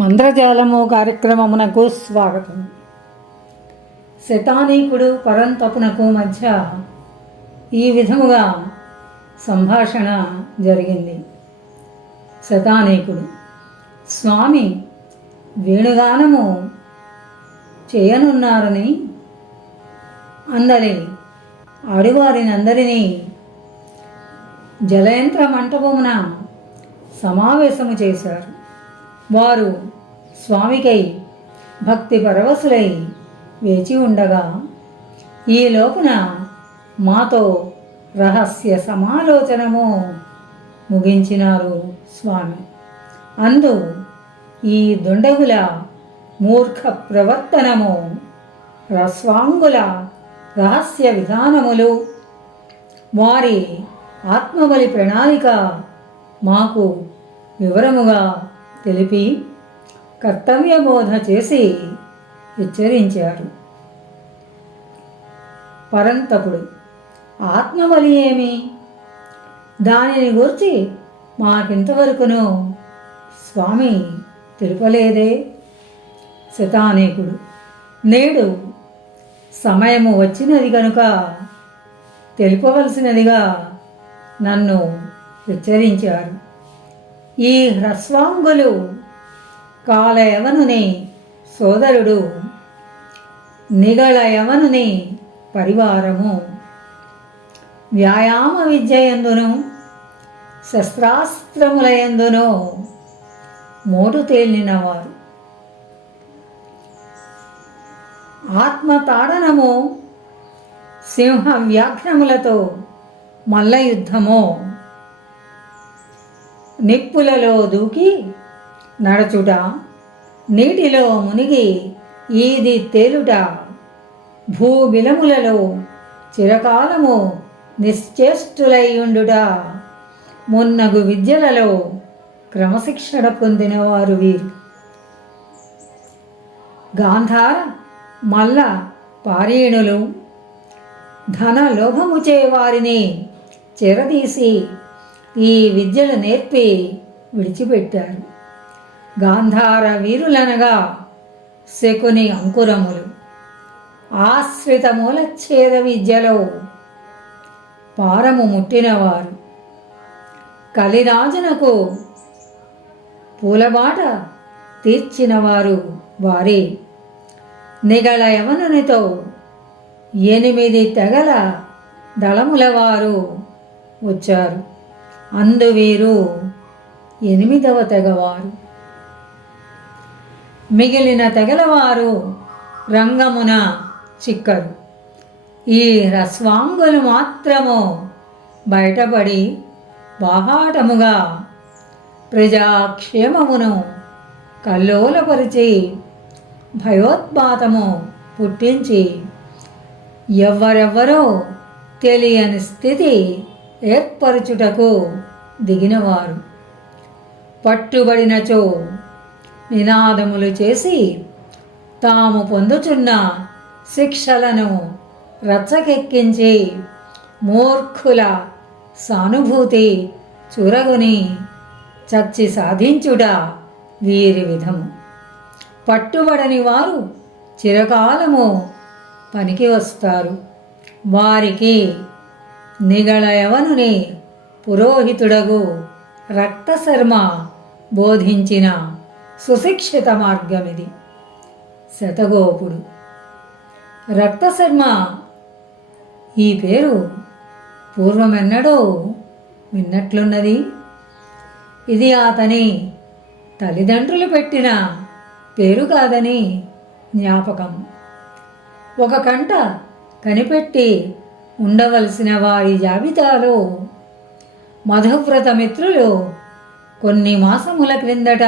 మంత్రజాలము కార్యక్రమమునకు స్వాగతం. శతానీకుడు పరంతపునకు మధ్య ఈ విధముగా సంభాషణ జరిగింది. శతానీకుడు, స్వామి వేణుగానము చేయనున్నారని అందరి ఆడివారినందరినీ జలయంత్ర మంటపమున సమావేశము చేశారు. వారు స్వామికై భక్తి పరవశులై వేచి ఉండగా ఈ లోపున మాతో రహస్య సమాలోచనము ముగించినారు స్వామి. అందు ఈ దుండగుల మూర్ఖ ప్రవర్తనము, రస్వాంగుల రహస్య విధానములు, వారి ఆత్మబలి ప్రణాళిక మాకు వివరముగా తెలిపి కర్తవ్యబోధ చేసి హెచ్చరించారు. పరంతపుడు, ఆత్మబలి ఏమి? దానిని గురించి మాకింతవరకును స్వామి తెలుపలేదే. శతానీకుడు, నేడు సమయము వచ్చినది కనుక తెలుపవలసినదిగా నన్ను హెచ్చరించారు. ఈ హ్రస్వాంగులు కాలయవనుని సోదరుడు, నిగళయవనుని పరివారము, వ్యాయామ విద్యయందును శస్త్రాస్త్రములయందును మోటు తేలినవారు. ఆత్మతాడనము, సింహ వ్యాఘ్రములతో మల్లయుద్ధము, నిప్పులలో దూకి నడచుట, నీటిలో మునిగి ఈది తేలుట, భూబిలములలో చిరకాలము నిశ్చేష్టులైయుండుట మున్నగు విద్యలలో క్రమశిక్షణ పొందినవారు వీరు. గాంధార మల్ల పారీణులు ధన లోభముచే వారిని చెరదీసి ఈ విద్యలు నేర్పి విడిచిపెట్టారు. గాంధార వీరులనగా శకుని అంకురములు, ఆశ్రిత మూలఛేద విద్యలో పారము ముట్టినవారు, కలిరాజునకు పూలబాట తీర్చినవారు వారే. నిగళ యవనునితో 8 తెగల దళముల వారు వచ్చారు. అందు వీరు 8వ తెగవారు. మిగిలిన తెగలవారు రంగమున చిక్కరు. ఈ రస్వాంగులు మాత్రము బయటపడి బాహాటముగా ప్రజాక్షేమమును కల్లోలపరిచి భయోత్పాతము పుట్టించి ఎవ్వరెవ్వరో తెలియని స్థితి ఏర్పరచుటకు దిగినవారు. పట్టుబడినచో నినాదములు చేసి తాము పొందుచున్న శిక్షలను రచ్చకెక్కించి మూర్ఖుల సానుభూతి చురగుని చచ్చి సాధించుట వీరి విధము. పట్టుబడని వారు చిరకాలము పనికి వస్తారు. వారికి నిగళయవనుని పురోహితుడగు రక్తశర్మ బోధించిన సుశిక్షిత మార్గమిది. శతగోపుడు, రక్తశర్మ ఈ పేరు పూర్వమెన్నడో విన్నట్లున్నది. ఇది అతని తల్లిదండ్రులు పెట్టిన పేరు కాదని జ్ఞాపకం. ఒక కంట కనిపెట్టి ఉండవలసిన వారి జాబితాలో మధువ్రత మిత్రులు కొన్ని మాసముల క్రిందట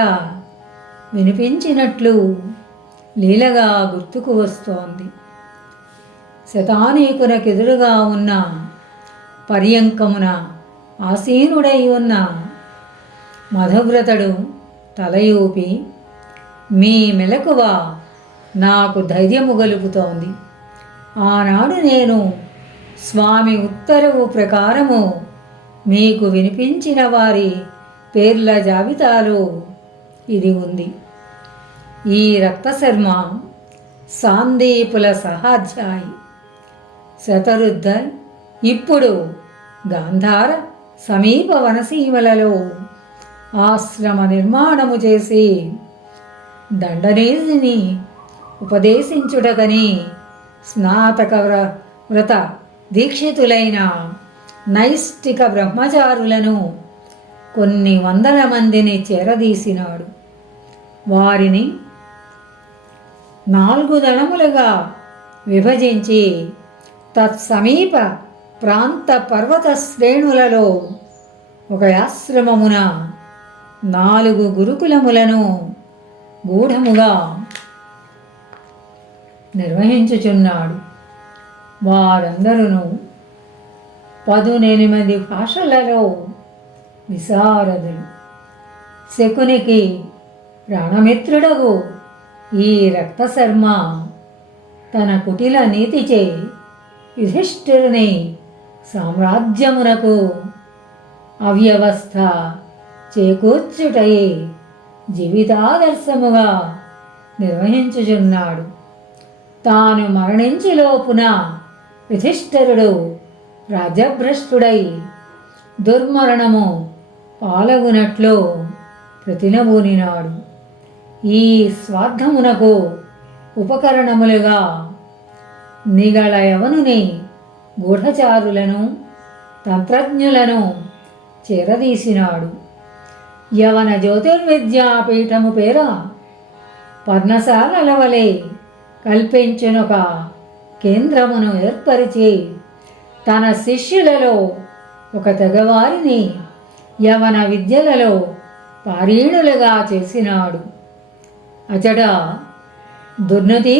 వినిపించినట్లు లీలగా గుర్తుకు వస్తోంది. శతానీకునకెదురుగా ఉన్న పర్యంకమున ఆసీనుడై ఉన్న మధువ్రతుడు తలయూపి, మీ మెలకువ నాకు ధైర్యము గలుపుతోంది. ఆనాడు నేను స్వామి ఉత్తర్వు ప్రకారము మీకు వినిపించిన వారి పేర్ల జాబితాలో ఇది ఉంది. ఈ రక్తశర్మ సాందీపుల సహాధ్యాయి శతరుద్ధర్ ఇప్పుడు గాంధార సమీప వనసీమలలో ఆశ్రమ నిర్మాణము చేసి దండనేసిని ఉపదేశించుటకని స్నాతక వ్రత దీక్షితులైన నైష్టిక బ్రహ్మచారులను కొన్ని వందల మందిని చేరదీసినాడు. వారిని 4 దళములుగా విభజించి తత్సమీప ప్రాంత పర్వత శ్రేణులలో ఒక ఆశ్రమమున 4 గురుకులములను గూఢముగా నిర్వహించుచున్నాడు. వారందరూ 18 భాషలలో విశారదులు. శకునికి ప్రాణమిత్రుడగు ఈ రక్తశర్మ తన కుటిల నీతిచే యుధిష్ఠిరుని సామ్రాజ్యమునకు అవ్యవస్థ చేకూర్చుటయే జీవితాదర్శముగా నిర్వహించుచున్నాడు. తాను మరణించులోపున యుధిష్ఠిరుడు రాజ్యభ్రష్టుడై దుర్మరణము పాలగునట్లు ప్రతినబూనినాడు. ఈ స్వార్థమునకు ఉపకరణములుగా నిగళ యవనుని గూఢచారులను తంత్రజ్ఞులను చేరదీసినాడు. యవన జ్యోతిర్విద్యాపీఠము పేర పర్ణశాలల వలె కల్పించునొక కేంద్రమును ఏర్పరిచి తన శిష్యులలో ఒక తెగవారిని యవన విద్యలలో పారీణులుగా చేసినాడు. అచట దుర్నతి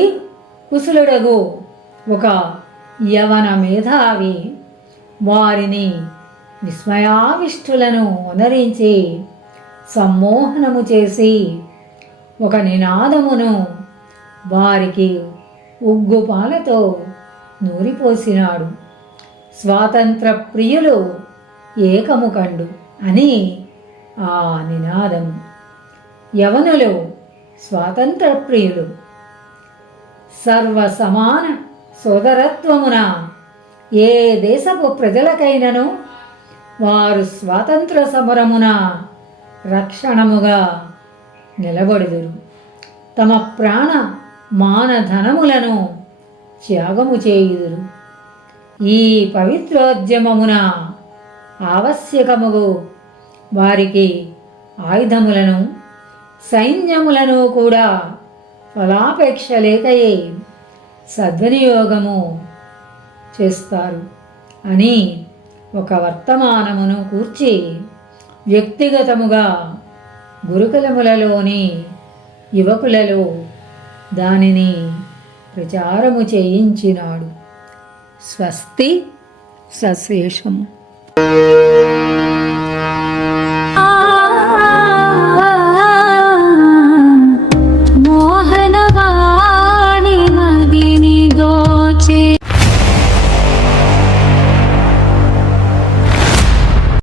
కుశలుడగు ఒక యవన మేధావి వారిని విస్మయావిష్టులను అనరించి సమ్మోహనము చేసి ఒక నినాదమును వారికి ఉగ్గుపాలతో నూరిపోసినాడు. స్వాతంత్ర ప్రియులు ఏకము కండు అని ఆ నినాదము. యవనులు స్వాతంత్ర ప్రియులు. సర్వ సమాన సోదరత్వమున ఏ దేశపు ప్రజలకైనను వారు స్వాతంత్ర సమరమున రక్షణముగా నిలబడుదురు. తమ ప్రాణ మానధనములను త్యాగము చేయుదురు. ఈ పవిత్రోద్యమమున ఆవశ్యకముగు వారికి ఆయుధములను సైన్యములను కూడా ఫలాపేక్ష లేకయే సద్వినియోగము చేస్తారు అని ఒక వర్తమానమును కూర్చి వ్యక్తిగతముగా గురుకులములలోని యువకులలో దానిని ప్రచారము చేయించినాడు. స్వస్తి సశేషము.